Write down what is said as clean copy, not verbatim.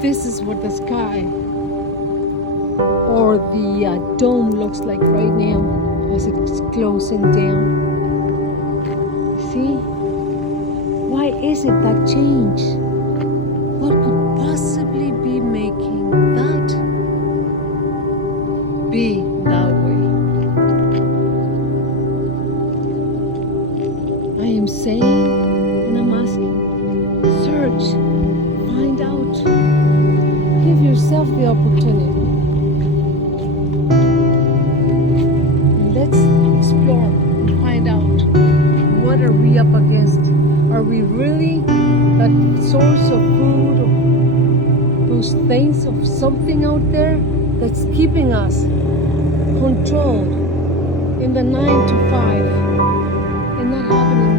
this is what the sky or the dome looks like right now as it's closing down. See? Why is it that change? What could possibly be making that be that way? I am saying and I'm asking, search, find out, give yourself the opportunity. And let's explore and find out, what are we up against? Are we really that source of food, or those things of something out there that's keeping us controlled in the 9 to 5 and not having